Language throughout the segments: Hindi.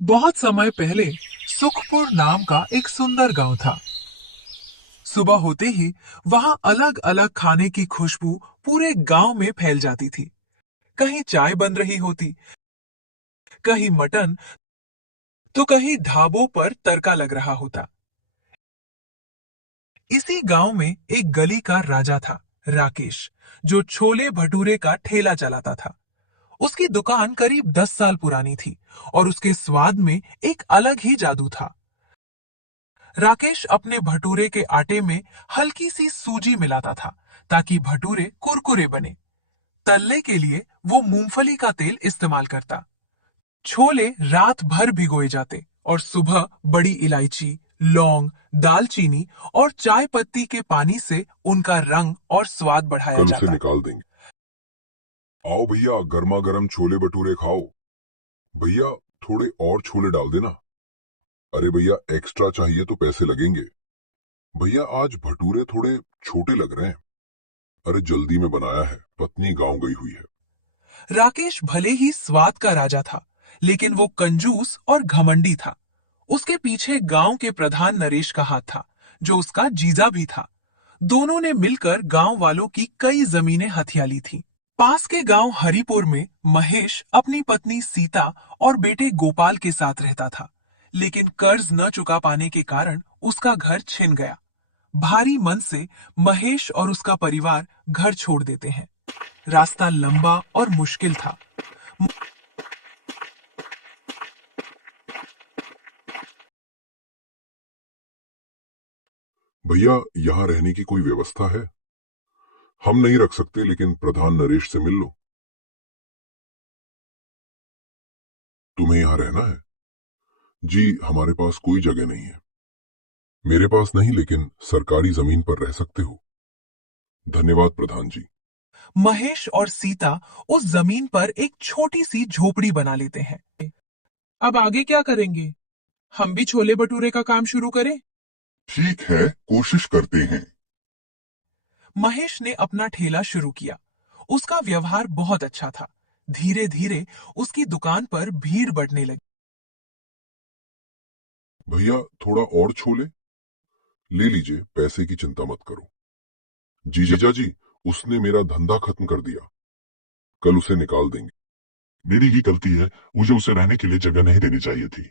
बहुत समय पहले सुखपुर नाम का एक सुंदर गांव था। सुबह होते ही वहां अलग अलग खाने की खुशबू पूरे गांव में फैल जाती थी। कहीं चाय बन रही होती, कहीं मटन, तो कहीं ढाबों पर तड़का लग रहा होता। इसी गांव में एक गली का राजा था, राकेश, जो छोले भटूरे का ठेला चलाता था। उसकी दुकान करीब 10 साल पुरानी थी और उसके स्वाद में एक अलग ही जादू था। राकेश अपने भटूरे के आटे में हल्की सी सूजी मिलाता था ताकि भटूरे कुरकुरे बने। तलने के लिए वो मूंगफली का तेल इस्तेमाल करता। छोले रात भर भिगोए जाते और सुबह बड़ी इलायची, लौंग, दालचीनी और चाय पत्ती के पानी से उनका रंग और स्वाद बढ़ाया कल उसे जाता। निकाल देंगे। आओ भैया, गर्मा गर्म छोले भटूरे खाओ। भैया, थोड़े और छोले डाल देना। अरे भैया, एक्स्ट्रा चाहिए तो पैसे लगेंगे। भैया, आज भटूरे थोड़े छोटे लग रहे हैं। अरे जल्दी में बनाया है, पत्नी गांव गई हुई है। राकेश भले ही स्वाद का राजा था, लेकिन वो कंजूस और घमंडी था। उसके पीछे गांव के प्रधान नरेश का हाथ था, जो उसका जीजा भी था। दोनों ने मिलकर गांव वालों की कई जमीनें हथिया ली थी। पास के गांव हरिपुर में महेश अपनी पत्नी सीता और बेटे गोपाल के साथ रहता था, लेकिन कर्ज न चुका पाने के कारण उसका घर छिन गया। भारी मन से महेश और उसका परिवार घर छोड़ देते हैं। रास्ता लंबा और मुश्किल था। भैया, यहाँ रहने की कोई व्यवस्था है? हम नहीं रख सकते, लेकिन प्रधान नरेश से मिल लो। तुम्हें यहाँ रहना है? जी, हमारे पास कोई जगह नहीं है। मेरे पास नहीं, लेकिन सरकारी जमीन पर रह सकते हो। धन्यवाद प्रधान जी। महेश और सीता उस जमीन पर एक छोटी सी झोपड़ी बना लेते हैं। अब आगे क्या करेंगे? हम भी छोले भटूरे का काम शुरू करें? ठीक है, कोशिश करते हैं। महेश ने अपना ठेला शुरू किया। उसका व्यवहार बहुत अच्छा था। धीरे धीरे उसकी दुकान पर भीड़ बढ़ने लगी। भैया, थोड़ा और छोले ले लीजिए, पैसे की चिंता मत करो। जीजा जी, उसने मेरा धंधा खत्म कर दिया। कल उसे निकाल देंगे। मेरी ही गलती है। मुझे उसे रहने के लिए जगह नहीं देनी चाहिए थी।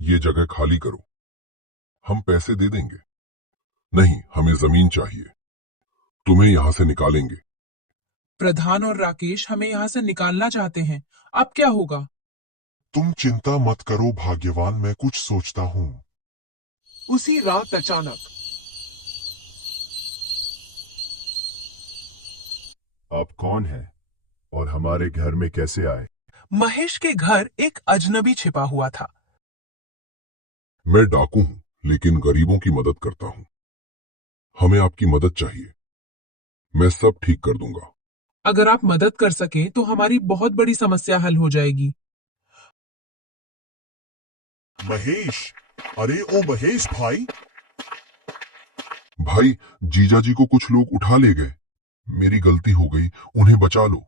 ये जगह खाली करो, हम पैसे दे देंगे। नहीं, हमें जमीन चाहिए। तुम्हें यहां से निकालेंगे। प्रधान और राकेश हमें यहाँ से निकालना चाहते हैं। अब क्या होगा? तुम चिंता मत करो भाग्यवान, मैं कुछ सोचता हूँ। उसी रात अचानक आप कौन है और हमारे घर में कैसे आए? महेश के घर एक अजनबी छिपा हुआ था। मैं डाकू हूं, लेकिन गरीबों की मदद करता हूं। हमें आपकी मदद चाहिए। मैं सब ठीक कर दूंगा। अगर आप मदद कर सकें तो हमारी बहुत बड़ी समस्या हल हो जाएगी। महेश, अरे ओ महेश भाई। भाई, जीजा जी को कुछ लोग उठा ले गए। मेरी गलती हो गई, उन्हें बचा लो।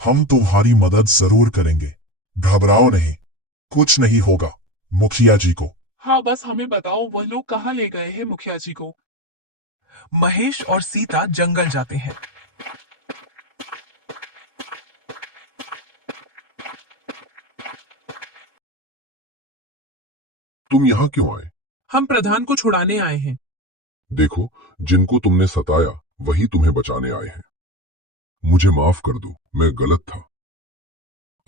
हम तुम्हारी मदद जरूर करेंगे, घबराओ नहीं, कुछ नहीं होगा। मुखिया जी को। हाँ, बस हमें बताओ वह लोग कहाँ ले गए हैं मुखिया जी को। महेश और सीता जंगल जाते हैं। तुम यहाँ क्यों आए? हम प्रधान को छुड़ाने आए हैं। देखो, जिनको तुमने सताया वही तुम्हें बचाने आए हैं। मुझे माफ कर दो, मैं गलत था।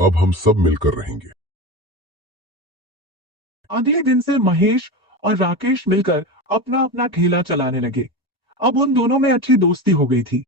अब हम सब मिलकर रहेंगे। अगले दिन से महेश और राकेश मिलकर अपना अपना ठेला चलाने लगे। अब उन दोनों में अच्छी दोस्ती हो गई थी।